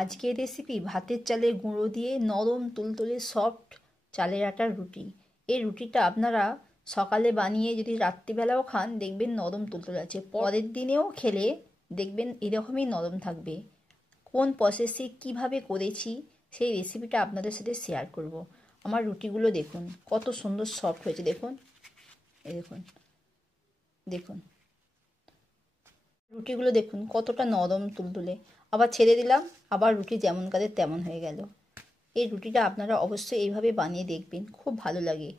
আজকের রেসিপি ভাতের চালের গুঁড়ো দিয়ে নরম তুলতুলে সফট চালের আটার রুটি। এই রুটিটা আপনারা সকালে বানিয়ে যদি রাত্রিবেলাও খান দেখবেন নরম তুলতুলে আছে, পরের দিনেও খেলে দেখবেন এরকমই নরম থাকবে। কোন প্রসেসে কিভাবে করেছি সেই রেসিপিটা আপনাদের সাথে শেয়ার করব। আমার রুটিগুলো দেখুন কত সুন্দর সফট হয়েছে, দেখুন এই দেখুন দেখুন রুটিগুলো দেখুন কতটা নরম তুলতুলে। আবার ছেড়ে দিলাম, আবার রুটি যেমন কাদের তেমন হয়ে গেল। এই রুটিটা আপনারা অবশ্যই এইভাবে বানিয়ে দেখবেন, খুব ভালো লাগে।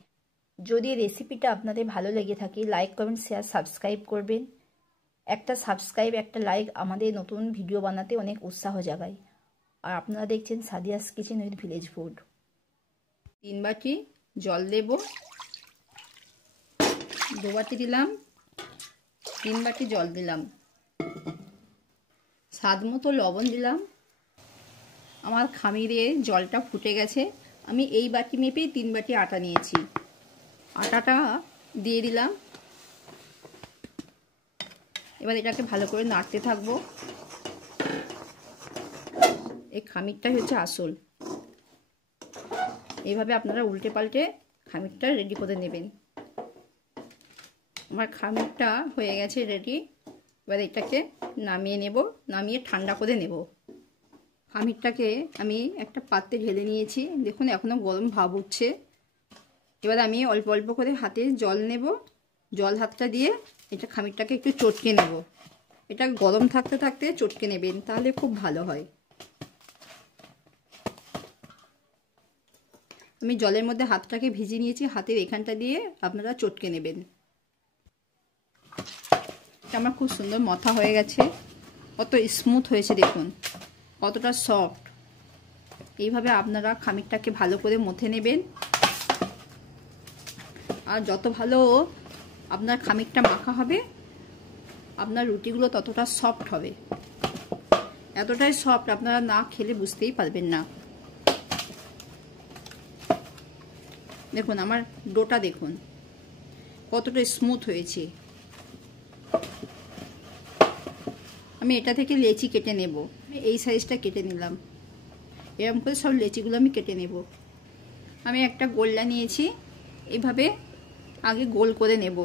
যদি রেসিপিটা আপনাদের ভালো লেগে থাকে লাইক কমেন্ট শেয়ার সাবস্ক্রাইব করবেন। একটা সাবস্ক্রাইব একটা লাইক আমাদের নতুন ভিডিও বানাতে অনেক উৎসাহ জাগায়। আর আপনারা দেখছেন Sadia's kitchen with village food. 3 বাটি জল দেব, 2 বাটি দিলাম, 3 বাটি জল দিলাম, স্বাদ মতো লবণ দিলাম। আমার খামিরে জলটা ফুটে গেছে, আমি এই বাটি মেপেই 3 বাটি আটা নিয়েছি। আটাটা দিয়ে দিলাম। এবার এটাকে ভালো করে নাড়তে থাকবো। এই খামিরটাই হচ্ছে আসল। এইভাবে আপনারা উল্টে পাল্টে খামিরটা রেডি করে নেবেন। আমার খামিরটা হয়ে গেছে রেডি। এবার এটাকে নামিয়ে নেব, নামিয়ে ঠান্ডা করে নেব। খামিরটাকে আমি একটা পাত্রে ঢেলে নিয়েছি, দেখুন এখনো গরম ভাব উঠছে। এবার আমি অল্প অল্প করে হাতে জল নেব, জল হাতটা দিয়ে এটা খামিরটাকে একটু চটকে নেব। এটা গরম থাকতে থাকতে চটকে নেবেন, তাহলে খুব ভালো হয়। আমি জলের মধ্যে হাতটাকে ভিজিয়ে নিয়েছি, হাতের এখানটা দিয়ে আপনারা চটকে নেবেন। আমার খুব সুন্দর মথা হয়ে গেছে, কত স্মুথ হয়েছে দেখুন, কতটা সফট। এইভাবে আপনারা খামিরটাকে ভালো করে মথে নেবেন। আর যত ভালো আপনার খামিরটা মাখা হবে আপনার রুটিগুলো ততটা সফট হবে। এতটাই সফট আপনারা না খেলে বুঝতেই পারবেন না। দেখুন আমার ডোটা দেখুন কতটা স্মুথ হয়েছে। আমি এটা থেকে লেচি কেটে নেব। আমি এই সাইজটা কেটে নিলাম, এরকম করে সব লেচিগুলো আমি কেটে নেব। আমি একটা গোল্লা নিয়েছি, এইভাবে আগে গোল করে নেব।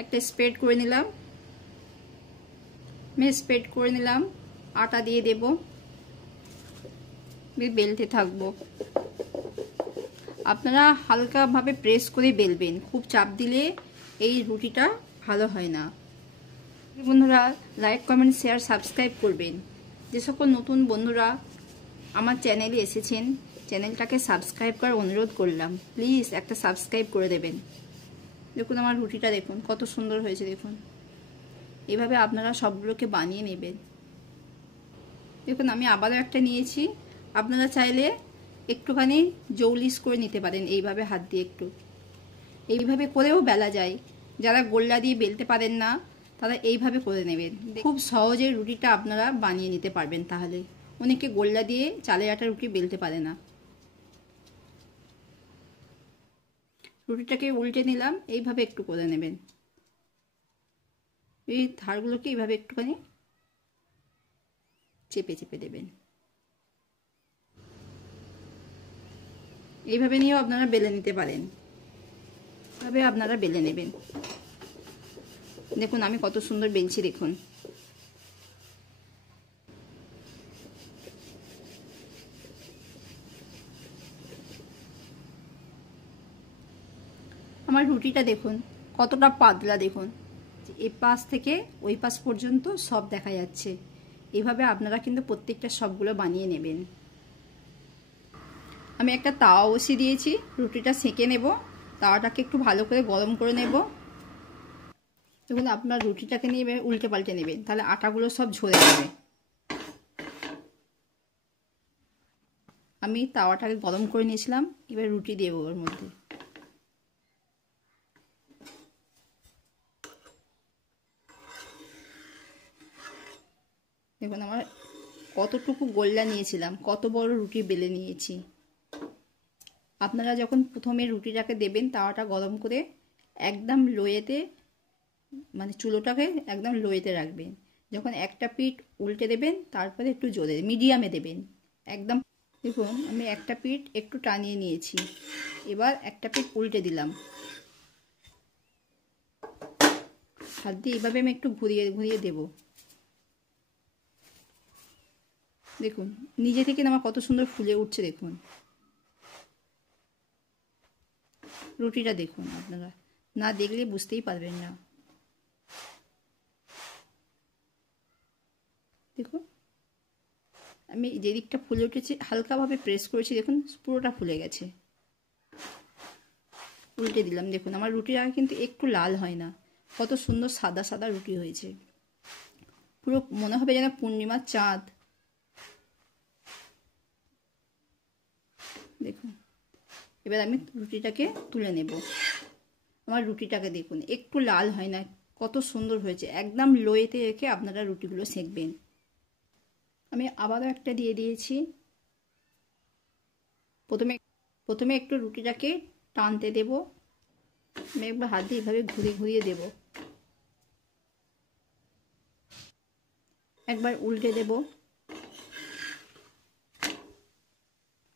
একটা স্প্রেড করে নিলাম, আমি স্প্রেড করে নিলাম, আটা দিয়ে দেব, বেলতে থাকবো। আপনারা হালকাভাবে প্রেস করে বেলবেন, খুব চাপ দিলে এই রুটিটা ভালো হয় না। বন্ধুরা লাইক কমেন্ট শেয়ার সাবস্ক্রাইব করবেন। যে সকল নতুন বন্ধুরা আমার চ্যানেলে এসেছেন চ্যানেলটাকে সাবস্ক্রাইব করার অনুরোধ করলাম, প্লিজ একটা সাবস্ক্রাইব করে দেবেন। দেখুন আমার রুটিটা দেখুন কত সুন্দর হয়েছে দেখুন। এইভাবে আপনারা সবগুলোকে বানিয়ে নেবেন। দেখুন আমি আবারও একটা নিয়েছি, আপনারা চাইলে একটুখানি জৌলিশ করে নিতে পারেন। এইভাবে হাত দিয়ে একটু এইভাবে করেও বেলা যায়। যারা গোল্লা দিয়ে বেলতে পারেন না তারা এইভাবে করে নেবেন, খুব সহজে রুটিটা আপনারা বানিয়ে নিতে পারবেন। তাহলে অনেকে গোল্লা দিয়ে চালের আটা রুটি বেলতে পারে না। রুটিটাকে উল্টে নিলাম, এইভাবে একটু করে নেবেন। এই ধারগুলোকে এইভাবে একটুখানি চেপে চেপে দেবেন। এইভাবে নিয়েও আপনারা বেলে নিতে পারেন, এইভাবে আপনারা বেলে নেবেন। দেখুন আমি কত সুন্দর বেলছি দেখুন। আমার রুটিটা দেখুন কতটা পাতলা, দেখুন এই পাশ থেকে ওই পাশ পর্যন্ত সব দেখা যাচ্ছে। এইভাবে আপনারা কিন্তু প্রত্যেকটা সবগুলো বানিয়ে নেবেন। আমি একটা তাওয়া বসিয়ে দিয়েছি, রুটিটা সেঁকে নেব। তাওয়াটাকে একটু ভালো করে গরম করে নেব। দেখুন আপনার রুটিটাকে নিয়ে উল্টে পাল্টে নেবেন, তাহলে আটাগুলো সব ঝরে যাবে। আমি তাওয়াটাকে গরম করে নিয়েছিলাম, এবার রুটি দেবো ওর মধ্যে। দেখুন আমার কতটুকু গোল্লা নিয়েছিলাম, কত বড় রুটি বেলে নিয়েছি। আপনারা যখন প্রথমে রুটিটাকে দেবেন তাওয়াটা গরম করে একদম লোয়েতে, মানে চুলোটাকে একদম লোয়েতে রাখবেন, যখন একটা পিঠ উল্টে দেবেন তারপরে একটু জোরে মিডিয়ামে দেবেন একদম। দেখুন আমি একটা পিঠ একটু টানিয়ে নিয়েছি, এবার একটা পিঠ উল্টে দিলাম। হাত দিয়ে এভাবে আমি একটু ঘুরিয়ে ঘুরিয়ে দেব। দেখুন নিজে থেকে আমার কত সুন্দর ফুলে উঠছে। দেখুন রুটিটা দেখুন, আপনারা না দেখলে বুঝতেই পারবেন না। দেখুন আমি যেদিকটা ফুলে উঠেছি হালকাভাবে প্রেস করেছি, দেখুন পুরোটা ফুলে গেছে। উল্টে দিলাম, দেখুন আমার রুটিটা কিন্তু একটু লাল হয় না, কত সুন্দর সাদা সাদা রুটি হয়েছে। পুরো মনে হবে যেন পূর্ণিমার চাঁদ। দেখুন এবার আমি রুটিটাকে তুলে নেব। আমার রুটিটাকে দেখুন একটু লাল হয় না, কত সুন্দর হয়েছে। একদম লোয়েতে রেখে আপনারা রুটিগুলো সেঁকবেন। আমি আবারও একটা দিয়ে দিয়েছি। প্রথমে একটু রুটিটাকে টানতে দেব, আমি একবার হাত দিয়ে এভাবে ঘুরিয়ে ঘুরিয়ে দেব। একবার উল্টে দেব,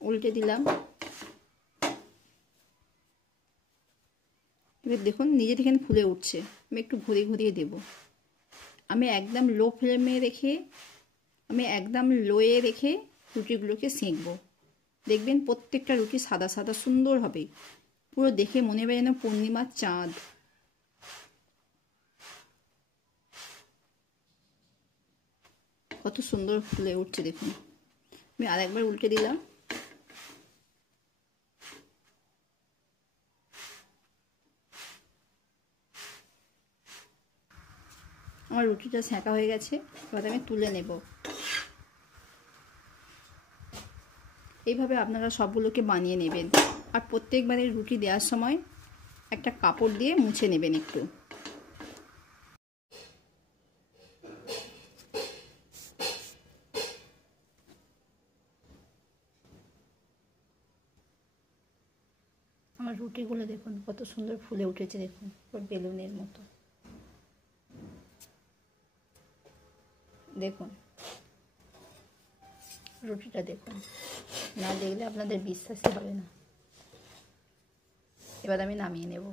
উল্টে দিলাম। এবার দেখুন নিজে থেকে ফুলে উঠছে, আমি একটু ঘুরিয়ে ঘুরিয়ে দেব। আমি একদম লোয়ে রেখে রুটিগুলোকে সেঁকবো। দেখবেন প্রত্যেকটা রুটি সাদা সাদা সুন্দর হবে, পুরো দেখে মনে হবে যেন পূর্ণিমার চাঁদ। কত সুন্দর ফুলে উঠছে দেখুন। আমি আরেকবার উল্টে দিলাম। আমার রুটিটা সেঁকা হয়ে গেছে, এবার আমি তুলে নেব। এইভাবে আপনারা সবগুলোকে বানিয়ে নেবেন, আর প্রত্যেকবারের রুটি দেওয়ার সময় একটা কাপড় দিয়ে মুছে নেবেন একটু। আমার রুটিগুলো দেখুন কত সুন্দর ফুলে উঠেছে, দেখুন বেলুনের মতো। দেখুন রুটিটা দেখুন, না দেখলে আপনাদের বিশ্বাসই হবে না। এবার আমি নামিয়ে নেব।